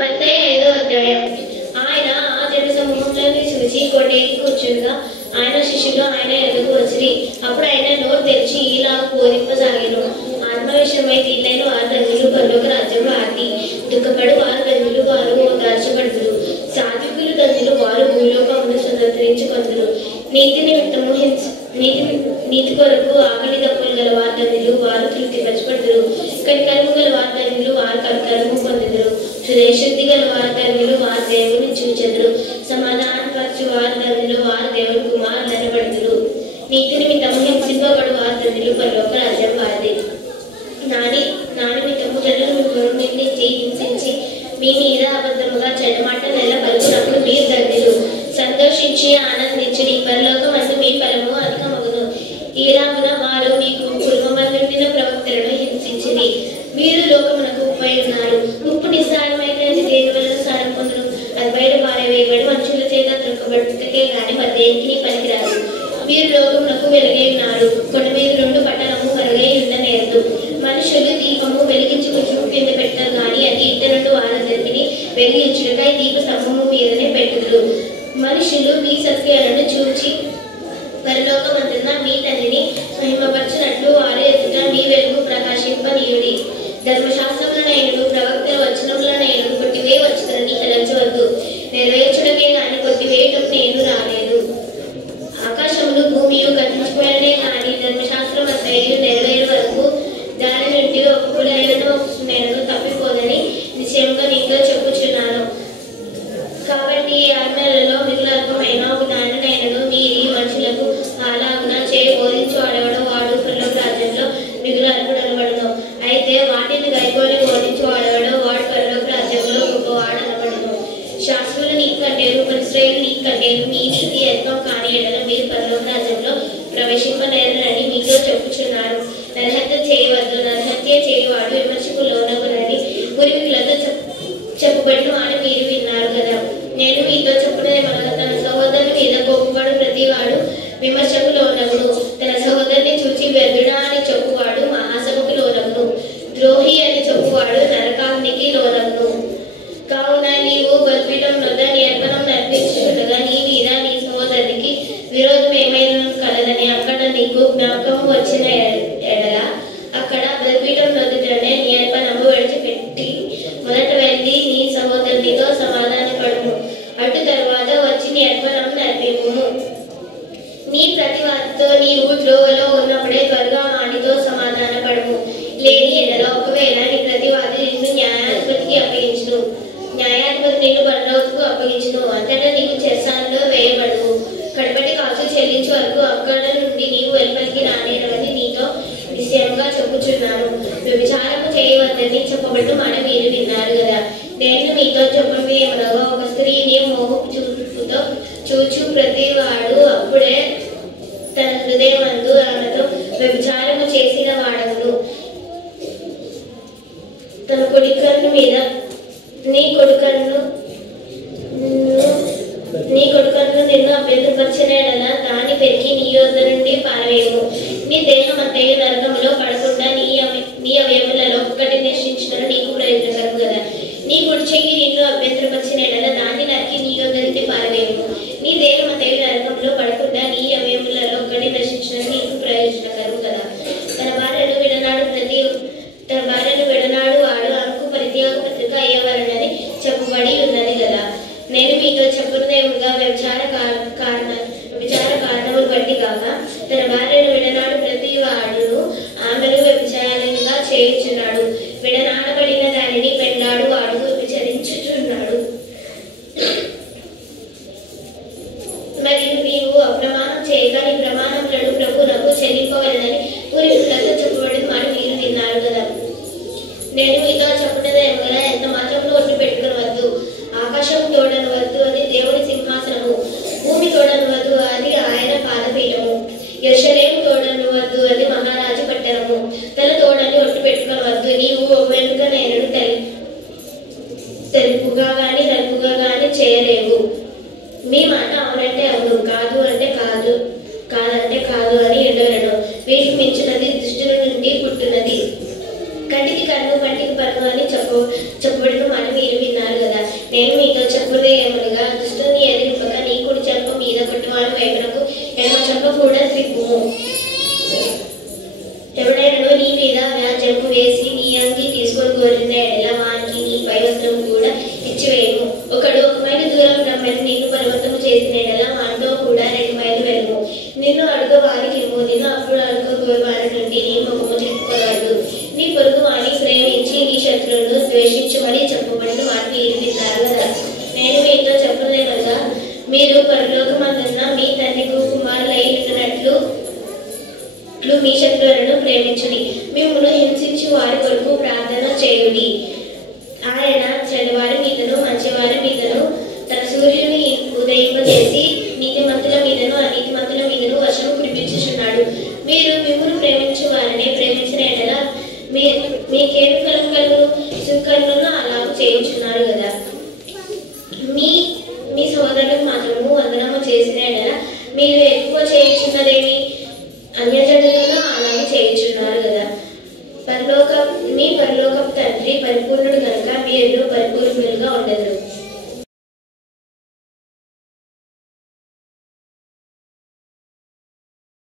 మత్తయి 5వ అధ్యాయం. ఆయన ఆ జన సమూహంలోని చూసి కొండెక్కి కూర్చుండగా ఆయన శిష్యులు ఆయన ఎదుగు వచ్చిరి. అప్పుడు ఆయన నోరు తెరిచి ఇలా బోధింపసాగాను. ఆత్మవిషయమై తీర్లైన వారు ధన్యులు, పరలోక రాజ్యం వారిది. దుఃఖపడు వారు ధన్యులు, వారు ఓదార్చబడుదురు. సాత్వికులు ధన్యులు, వారు భూలోకమును స్వతంత్రించుకొందురు. నీతి నిమిత్తము నీతి కొరకు ఆకలి దప్పులు గల వారు ధన్యులు, వారు తృప్తిపరచబడుదురు. కనికరము గల వారు ధన్యులు, వారు కనికరము పొందుదురు. హృదయశుద్ధి గల వారు ధన్యులు, వారు దేవుని చూచెదరు. సమాధానపరచు వారు ధన్యులు, వారు దేవుని కుమారులు అనబడుదురు. నీతి నిమిత్తము హింసింపబడు వారు ధన్యులు, పరలోక రాజ్యం వారిది. నా నిమిత్తము జనులు మిమ్మల్ని నిందించి హింసించి మీ మీద అబద్ధముగా చెడ్డమాట నెల పలుకున్నప్పుడు మీరు ధన్యులు. సంతోషించి ఆనందించుడి, పరలోకమందు మీ ఫలము అధికమగును. ఈలాగున వారు మీకు పూర్వమందుండిన ప్రవక్తలను హింసించిరి. మీరు లోకమునకు ఉప్పై ఉన్నారు. ఉప్పు నిస్సారమైతే అది దేని వలన సారం పొందును? అది బయట పారవేయబడి మనుషుల చేత త్రొక్కబడుటకే గాని దేనికి పనికిరాదు. మీరు లోకమునకు వెలుగై ఉన్నారు. కొండ మీద రెండు పట్టణము మరుగై ఉండనేరదు. మనుషులు దీపము వెలిగించుకొచ్చు కింద పెట్టరు గాని అది ఇంటి నుండి వారందరికీ వెలిగించుటకై దీప స్తంభము మీదనే పెట్టుదురు. మనుషులు మీ సత్క్రియలను చూచి పరలోకమందున్న మీ తండ్రిని మహిమపరచినట్లు వారి ఎదుట మీ వెలుగు ప్రకాశింపనీయుడి. ధర్మశాస్త్రములనైనను ప్రవక్తల వచనములనైనను కొట్టివేయవచ్చునని తలంచవద్దు. నెరవేర్చుటకే గాని కొట్టివేయటం నేను రాలేదు. ఆకాశములు భూమియు గతించిపోయినే కానీ ధర్మశాస్త్రం అంతయు నెరవేరు వరకు దాని నుండి ఒక్కడైనను తప్పిపోదని నిశ్చయంగా నీతో చెప్పుచున్నాను. కాబట్టి ఆజ్ఞలలో మిగులు అల్పమైన ఒక దానినైనను మీరి మనుషులకు అలాగున బోధించు వాడెవడో వాడు పరలోక రాజ్యంలో మిగులు అల్పుడనబడును. అయితే వాటిని గైకొని బోధించు వాడెవడో వాడు పరలోక రాజ్యంలో గొప్పవాడు అనబడును. శాస్త్రులు నీకు కంటేరు, పరిశ్రయులు నీకు కంటేరు. మీ నీతి అల్పం కాని ఎడల మీరు పరలోక రాజ్యంలో ప్రవేశింపలేరని మీతో చెప్పుచున్నాను. నరహత్య చేయవద్దు, నరహత్య చేయవాడు విమర్శకు లోనగునని పూర్వీకులతో చెప్పబడిన వాడు మీరు విన్నారు కదా. నేను మీతో చెప్పుకునేమనగా తన సహోదరుని మీద కోపపడు ప్రతివాడు విమర్శకు లోనగును. తన సహోదరుని చూచి వ్యర్థుడా అని చెప్పువాడు మహాసభకు లోనగును. ద్రోహి అని చెప్పువాడు నరకాగ్నికి లోనగును. కావున నీవు బలిపీఠం వద్ద నీ అర్పణం నర్పించుకుండగా నీ మీద నీ సహోదరునికి విరోధం ఏమైనా కలదని అక్కడ నీకు జ్ఞాపకం వచ్చిన ఎడల అక్కడ బలిపీఠం వద్దనే నీ అర్పణము విడిచిపెట్టి మొదట వెళ్ళి నీ సహోదరునితో సమాధానపడుము. అటు తర్వాత వచ్చి నీ అర్పణం నర్పింపుము. నీ ప్రతివాదితో నీవు త్రోవలో ఉన్నప్పుడే త్వరగా వానితో సమాధానపడుము. లేని ఎడల ఒకవేళ నీ ప్రతివాది నిన్ను న్యాయాధిపతికి అప్పగించును, న్యాయాధిపతి నిన్ను బండోతుకు అప్పగించును. అంతటా నీకు చెరసాలలో వేయబడువు. కడపటి కాసు చెల్లించే వరకు అక్కడ నుండి నీవు వెలుపలికి రానేరవని నీతో నిశ్చయంగా చెప్పుచున్నాను. వ్యభిచారము చేయవద్దని చెప్పబట్టు మాట మీరు విన్నారు కదా. నేను మీతో చెప్పినవి ఏమనగా ఒక స్త్రీని మోహపు చూపుతో చూచు ప్రతివాడు అప్పుడే తన హృదయమందు ఆమెతో వ్యభిచారము చేసిన వాడవును. తన కొడుకన్ను మీద నీ కొడుకన్ను నిన్ను అభ్యంతరపరచనేడలా దాన్ని పెరిగి నీ యొద్ద నుండి పారవేయము. నీ దేహం అంతయు నరకములో పడకుండా నీ అవయములలో ఒక్కటి నశించినను నీకు ప్రయోజనకరం కదా. నీ కుడి చెయ్యి నిన్ను అభ్యంతరపరచనేడలా దాన్ని నరికి నీ యొద్ద నుండి పారవేయము. నీ దేహం అంతయు నరకంలో పడకుండా నీ అవయములలో ఒక్కటి నశించినను నీకు ప్రయోజనకరం కదా. తన భార్యను విడనాడు వాడు అంకు పరిత్యాగ పత్రిక అయ్యేవారని చెప్పబడి ఉన్నది కదా. నేను మీతో చెప్పుకునేముగా వ్యభిచార కారణములు బట్టి కాక తన భార్యను విడనాడు ప్రతి వాడును ఆమెను వ్యభిచారంగా చేయుచున్నాడు. విడనాడబడిన దానిని పెండ్లాడు వాడు వ్యభిచరించుచున్నాడు. మరియు నీవు అప్రమాణం చేయక నీ ప్రమాణములను ప్రభువునకు చెల్లింపవలెనని పూర్వీకులతో చెప్పబడిన మాట మీరు విన్నారు కదా. నేను మీతో చెప్పుకునేదేమగా ఎంత మాత్రము ఒట్టు పెట్టుకునవద్దు. ఆకాశం తోడనవద్దు, అది దేవుని సింహాసనము. భూమి తోడనవద్దు, అది ఆయన పాదపీఠము. యెరూషలేము తోడనవద్దు, ఏమనగా దుష్టుని ఎదిరింపక నీ కుడి చెంప మీద కొట్టువాని వైపునకు ఎడమ చెంప కూడా త్రిప్పుము. ఎవడైనా నీ మీద వ్యాజ్యము వేసి నీ అంగి తీసుకొని కోరిన ఎడల వానికి నీ పై వస్త్రము కూడా ఇచ్చివేయము. ఒకడు 1 మైలు దూరం రమ్మని నీకు బలవంతము చేసిన ఎడల వానితో కూడా 2 మైలు వెళ్ళము. నిన్ను అడుగు వారికి ఇమ్ము, నిన్ను అప్పుడు అడుగు వారి నుండి నీ ముఖము చెప్పుకోరాదు. నీ పొరుగు వాని ప్రేమించి నీ శత్రువులను ద్వేషించమని చెప్పబడిన వాటిని విన్నారు కదా. నేను మీతో చెప్పలేమగా మీరు పరలోకమందున్న మీ తండ్రికి కుమారులైనట్లు మీ శత్రువులను ప్రేమించుడి, మిమ్మల్ని హింసించి వారి కొరకు ప్రార్థన చేయుడి. ఆయన చెడ్డవారి మీదను మంచివారి మీదను తన సూర్యుని ఉదయింపజేసి నీతిమంతుల మీదను అనీతిమంతుల మీదను వర్షం కురిపించుచున్నాడు. మీరు మిమ్మల్ని ప్రేమించు వారిని ప్రేమించిన ఎడల మీకేమి ఫలం కలుగును? సుకర్ణులను అలాగూ చేయించున్నారు కదా. మీ సోదరులకు మాత్రము వందనము చేసిన ఎడల మీరు ఎక్కువ చేయించున్నదేమి? అన్యజనులను అలాగే చేయించున్నారు కదా. మీ పరలోకపు తండ్రి పరిపూర్ణుడు